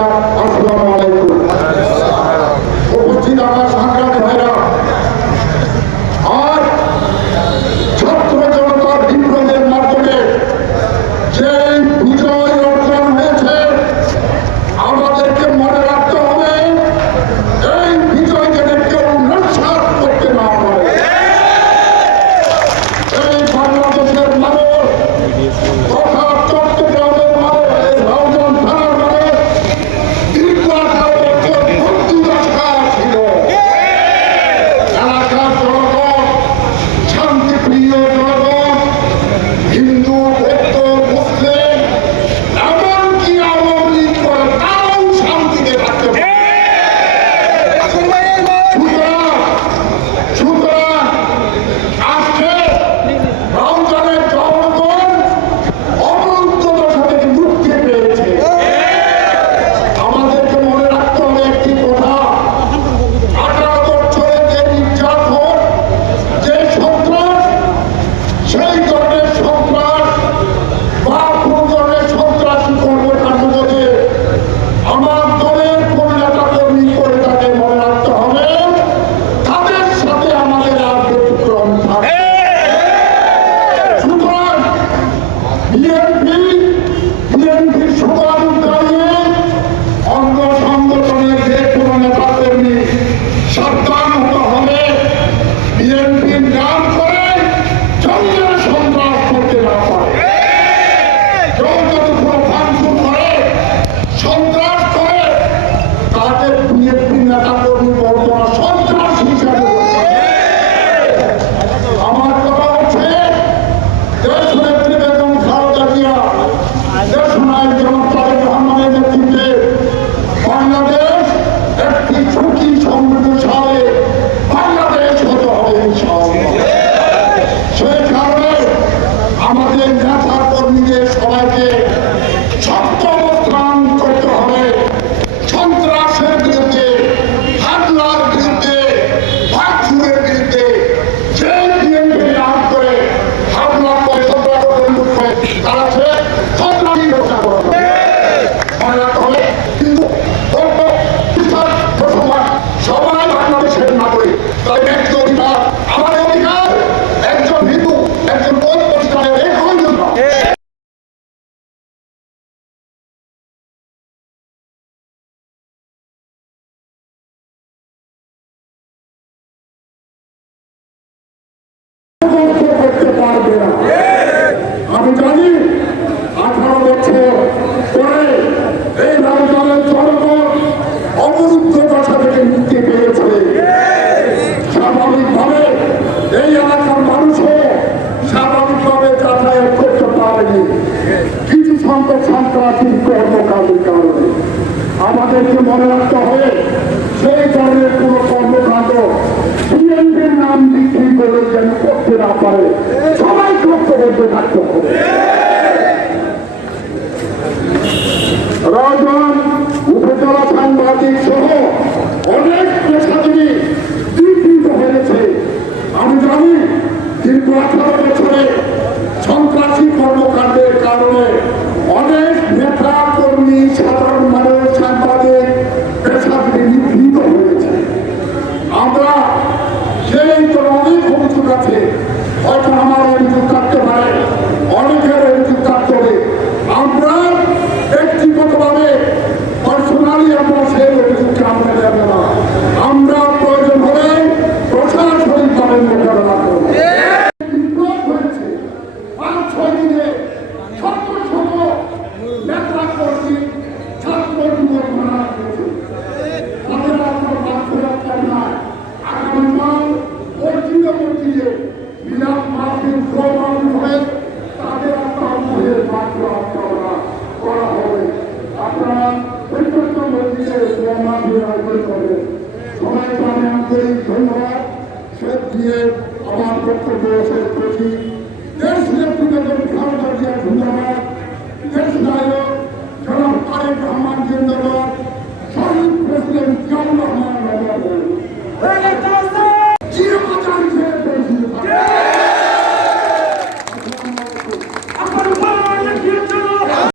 Gracias. সন্ত্রাস করে, তাকে বিএনপি নেতা কর্মী বর্তমান সন্ত্রাস হিসাবে আমার কথা হচ্ছে দেশ নেত্রী বেগম খালেদা জিয়া দেশ নায়ক যেমন তারেক রহমানের নেতৃত্বে বাংলাদেশ একটি সুখী, সমৃদ্ধশালী বাংলাদেশ হতে হবে সেই কারণে আমাদের নেতা কর্মীদের সবাইকে সপ্তম আমাদেরকে মনে রাখতে হবে সেই ধরনের কোনো রহমান